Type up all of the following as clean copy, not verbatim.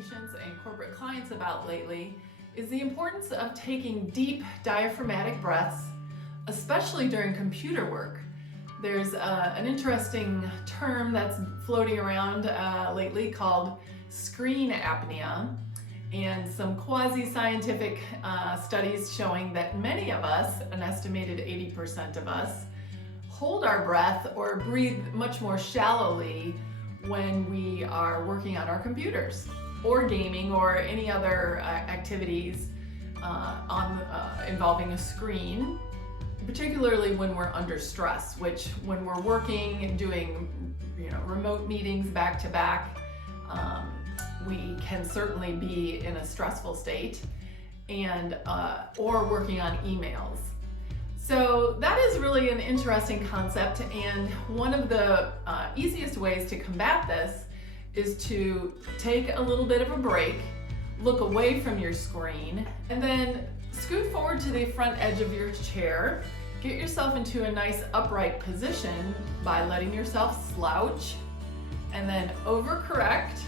patients and corporate clients about lately is the importance of taking deep diaphragmatic breaths, especially during computer work. There's an interesting term that's floating around lately called screen apnea, and some quasi-scientific studies showing that many of us, an estimated 80% of us, hold our breath or breathe much more shallowly when we are working on our computers or gaming or any other activities involving a screen, particularly when we're under stress, which when we're working and doing remote meetings back to back, we can certainly be in a stressful state, and or working on emails. So that is really an interesting concept, and one of the easiest ways to combat this is to take a little bit of a break, look away from your screen, and then scoot forward to the front edge of your chair. Get yourself into a nice upright position by letting yourself slouch, and then overcorrect,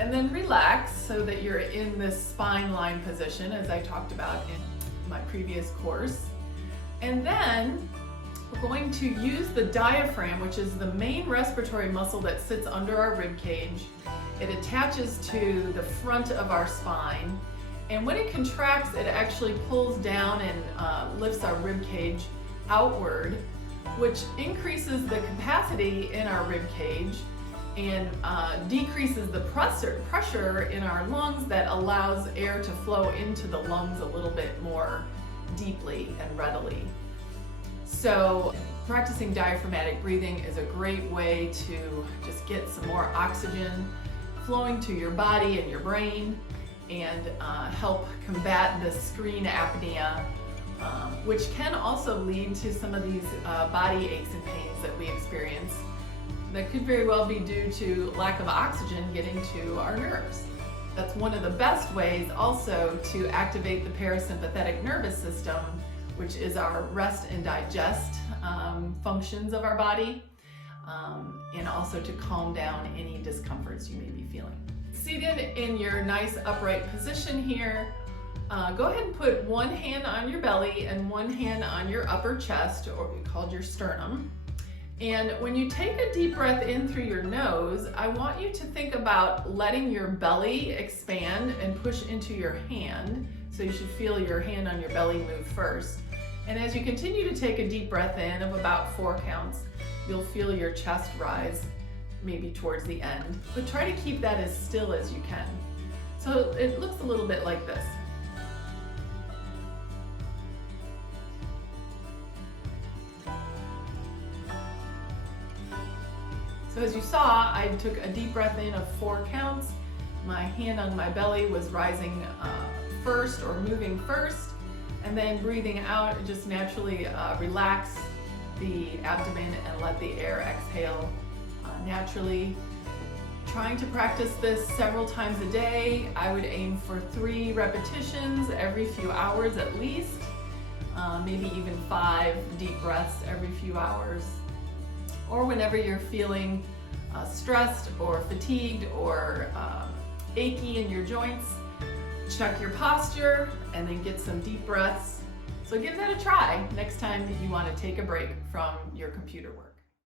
and then relax so that you're in this spine line position as I talked about in my previous course. And then we're going to use the diaphragm, which is the main respiratory muscle that sits under our rib cage. It attaches to the front of our spine, and when it contracts, it actually pulls down and lifts our rib cage outward, which increases the capacity in our rib cage and decreases the pressure in our lungs that allows air to flow into the lungs a little bit more deeply and readily. So practicing diaphragmatic breathing is a great way to just get some more oxygen flowing to your body and your brain, and help combat the screen apnea, which can also lead to some of these body aches and pains that we experience that could very well be due to lack of oxygen getting to our nerves. That's one of the best ways also to activate the parasympathetic nervous system, which is our rest and digest functions of our body, and also to calm down any discomforts you may be feeling. Seated in your nice upright position here, go ahead and put one hand on your belly and one hand on your upper chest, or called your sternum. And when you take a deep breath in through your nose, I want you to think about letting your belly expand and push into your hand. So you should feel your hand on your belly move first. And as you continue to take a deep breath in of about 4 counts, you'll feel your chest rise maybe towards the end. But try to keep that as still as you can. So it looks a little bit like this. So as you saw, I took a deep breath in of 4 counts. My hand on my belly was rising first, or moving first, and then breathing out, just naturally relax the abdomen and let the air exhale naturally. Trying to practice this several times a day. I would aim for 3 repetitions every few hours at least, maybe even 5 deep breaths every few hours. Or whenever you're feeling stressed or fatigued or achy in your joints, check your posture and then get some deep breaths. So give that a try next time that you want to take a break from your computer work.